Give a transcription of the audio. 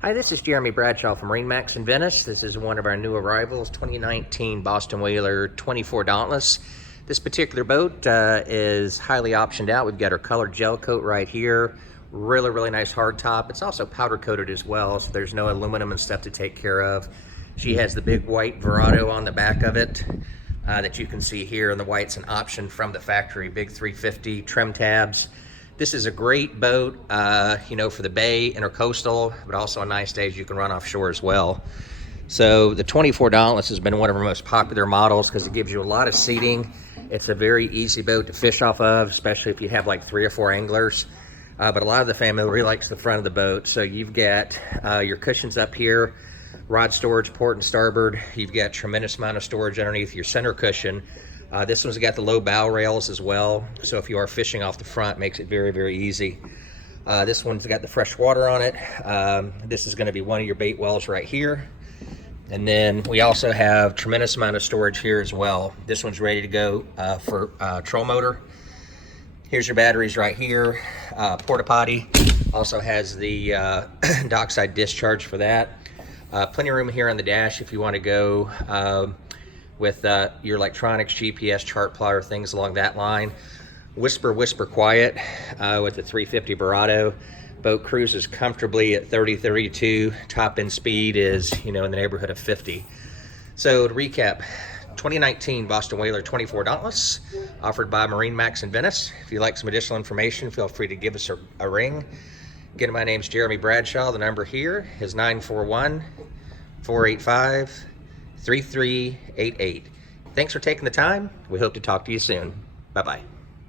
Hi, this is Jeremy Bradshaw from MarineMax in Venice. This is one of our new arrivals, 2019 Boston Whaler 24 Dauntless. This particular boat is highly optioned out. We've got our colored gel coat right here. Really nice hard top. It's also powder coated as well, so there's no aluminum and stuff to take care of. She has the big white Verado on the back of it that you can see here, and the white's an option from the factory. Big 350 trim tabs. This is a great boat, for the bay, intercoastal, but also on nice days you can run offshore as well. So the 24 Dauntless has been one of our most popular models because it gives you a lot of seating. It's a very easy boat to fish off of, especially if you have like 3 or 4 anglers. But a lot of the family really likes the front of the boat. So you've got your cushions up here, rod storage, port and starboard. You've got tremendous amount of storage underneath your center cushion. This one's got the low bow rails as well, so if you are fishing off the front, makes it very easy. This one's got the fresh water on it. This is going to be one of your bait wells right here. And then we also have tremendous amount of storage here as well. This one's ready to go for troll motor. Here's your batteries right here. Porta potty also has the dockside discharge for that. Plenty of room here on the dash if you want to go with your electronics, GPS, chart plotter, things along that line. Whisper quiet with the 350 Verado. Boat cruises comfortably at 30-32. Top end speed is, in the neighborhood of 50. So to recap, 2019 Boston Whaler 24 Dauntless, offered by MarineMax in Venice. If you'd like some additional information, feel free to give us a ring. Again, my name's Jeremy Bradshaw. The number here is 941-485-3388. Thanks for taking the time. We hope to talk to you soon. Bye-bye.